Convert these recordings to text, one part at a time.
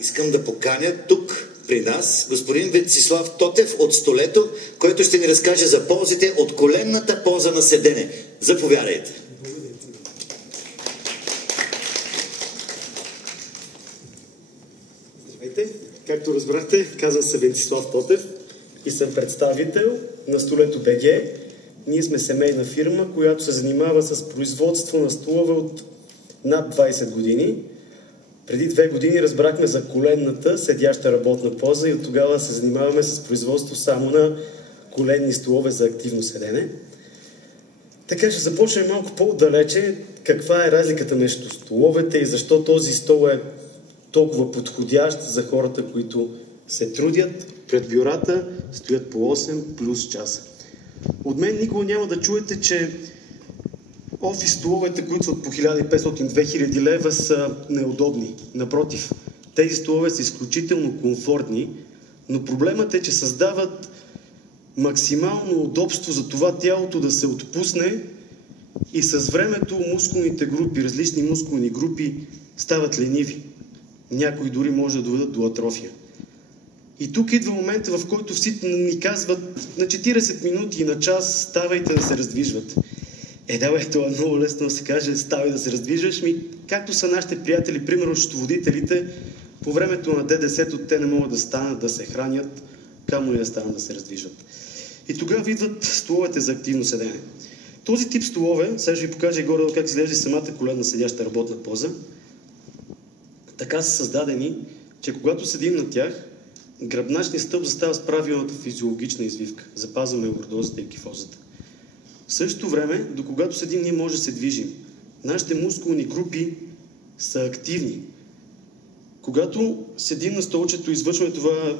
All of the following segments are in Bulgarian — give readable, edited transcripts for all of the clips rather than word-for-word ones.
Искам да поканя тук при нас господин Венцислав Тотев от Столето, който ще ни разкаже за ползите от коленната поза на седене. Заповядайте. Здравейте! Както разбрахте, казвам се Венцислав Тотев и съм представител на Столето БГ. Ние сме семейна фирма, която се занимава с производство на столове от над 20 години. Преди 2 години разбрахме за коленната седяща работна поза и от тогава се занимаваме с производство само на коленни столове за активно седене. Така ще започнем малко по-далече каква е разликата между столовете и защо този стол е толкова подходящ за хората, които се трудят пред бюрата, стоят по 8 плюс часа. От мен никога няма да чуете, че офис столовете, които са от по 1500-2000 лева, са неудобни. Напротив, тези столове са изключително комфортни, но проблемът е, че създават максимално удобство за това тялото да се отпусне и с времето мускулните групи, различни мускулни групи стават лениви. Някои дори може да доведат до атрофия. И тук идва момента, в който всички ни казват на 40 минути и на час ставайте да се раздвижват. Това е много лесно да се каже, ставай да се раздвижваш. Както са нашите приятели, примерно счетоводителите, по времето на ДДС-то те не могат да станат да се хранят, камо ли да станат да се раздвижват. И тогава идват столовете за активно седене. Този тип столове, сега ще ви покажа горе как изглежда самата коленна седяща работна поза. Така са създадени, че когато седим на тях, гръбначният стълб застава с правилната физиологична извивка. Запазваме лордозата и кифозата. В същото време, до когато седим, ние може да се движим. Нашите мускулни групи са активни. Когато седим на столчето и извършваме това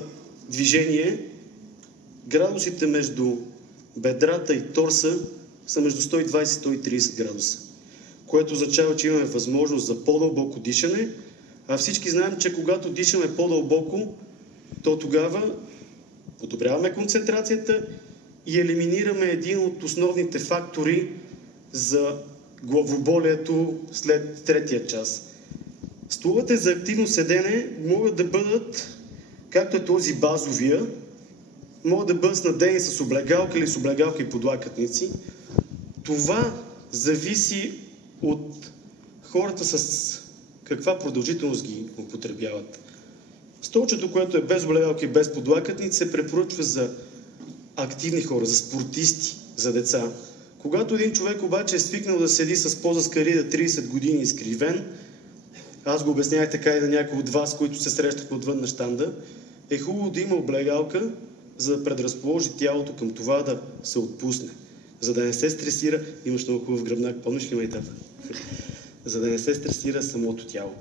движение, градусите между бедрата и торса са между 120 и 130 градуса, което означава, че имаме възможност за по-дълбоко дишане, а всички знаем, че когато дишаме по-дълбоко, то тогава подобряваме концентрацията и елиминираме един от основните фактори за главоболието след третия час. Столовете за активно седене могат да бъдат, както е този базовия, могат да бъдат снабдени с облегалка или с облегалка и подлакътници. Това зависи от хората с каква продължителност ги употребяват. Столчето, което е без облегалка и без подлакътници, се препоръчва за активни хора, за спортисти, за деца. Когато един човек обаче е свикнал да седи с поза с карида 30 години изкривен, аз го обяснявах така и на някои от вас, които се срещаха отвън на щанда, е хубаво да има облегалка, за да предразположи тялото към това да се отпусне. За да не се стресира, имаш много хубав гръбнак, помниш ли майтата? За да не се стресира самото тяло.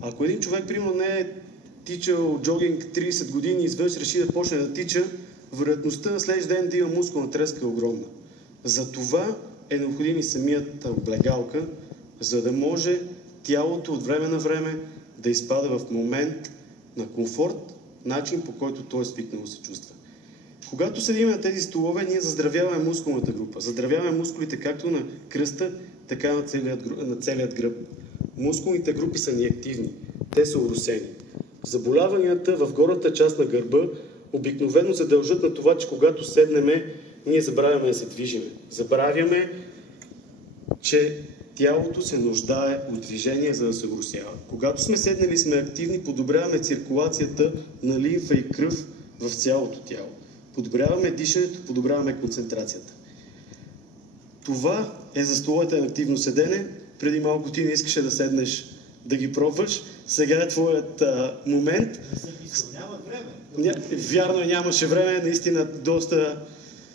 Ако един човек, примерно, не е тичал джогинг 30 години и изведнъж реши да почне да тича, вероятността на следващия ден да има мускулна треска е огромна. Затова е необходим и самият облегалка, за да може тялото от време на време да изпада в момент на комфорт, начин по който той е свикнал да се чувства. Когато седим на тези столове, ние заздравяваме мускулната група. Заздравяваме мускулите както на кръста, така на целият гръб. Мускулните групи са неактивни. Те са уросени. Заболяванията в горната част на гърба обикновено се дължат на това, че когато седнеме, ние забравяме да се движиме. Забравяме, че тялото се нуждае от движение, за да се уросява. Когато сме седнали и сме активни, подобряваме циркулацията на лимфа и кръв в цялото тяло. Подобряваме дишането, подобряваме концентрацията. Това е за столовете на активно седене. Преди малко ти не искаше да седнеш да ги пробваш. Сега е твоят момент. Няма време. Вярно, нямаше време. Наистина доста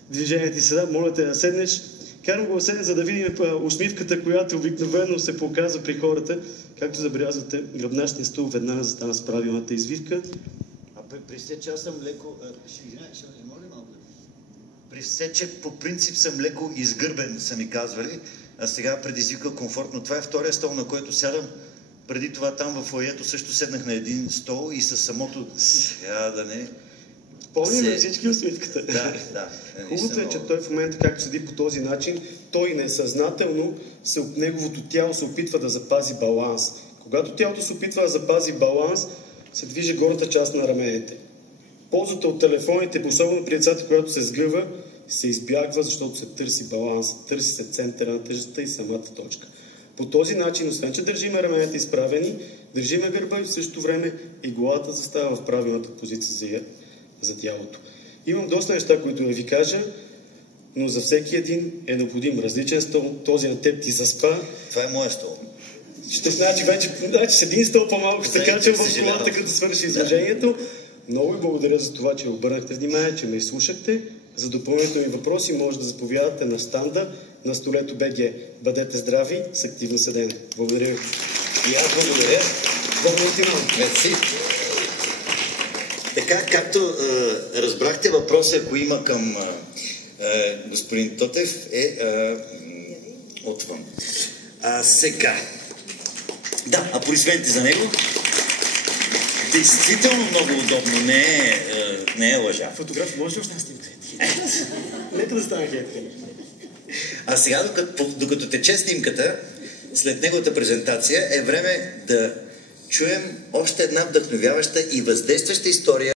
движение ти седа. Моля те да седнеш. Карам го да седне, за да видим усмивката, която обикновено се показва при хората. Както забелязвате, гръбначният стол веднага застана с правилната извивка. При все, че аз съм леко... При все, че по принцип съм леко изгърбен, са ми казвали, а сега предизвика комфортно. Това е втория стол, на който сядам. Преди това там в фоайето също седнах на един стол и със самото... Сега да не... Помним всички усмивката. Да. Хубавото е, че той в момента, както седи по този начин, той несъзнателно, неговото тяло се опитва да запази баланс. Когато тялото се опитва да запази баланс, се движи горната част на раменете. Ползата от телефоните, особено при децата, когато се сгъва, се избягва, защото се търси баланс, търси се центъра на тежестта и самата точка. По този начин, освен че държиме раменете изправени, държиме гърба и в същото време и главата застава в правилната позиция за тялото. Имам доста неща, които да ви кажа, но за всеки един е необходим различен стол. Този на теб ти заспа. Това е моя стол. Ще значи вече с един стол по-малко ще качам в колата, като свърши изложението. Много ви благодаря за това, че обърнахте внимание, че ме изслушахте. За допълнителни въпроси може да заповядате на станда на Столето БГ. Бъдете здрави с активно седене. Благодаря ви. И аз благодаря. Мерси. Така, както разбрахте, въпросът, ако има към господин Тотев, е отвън. Сега. Да, аплодисменти за него. Действително много удобно, не е лъжа. Фотограф може ли още снимка? Нека да стане хейтер. А сега, докато тече снимката, след неговата презентация, е време да чуем още една вдъхновяваща и въздействаща история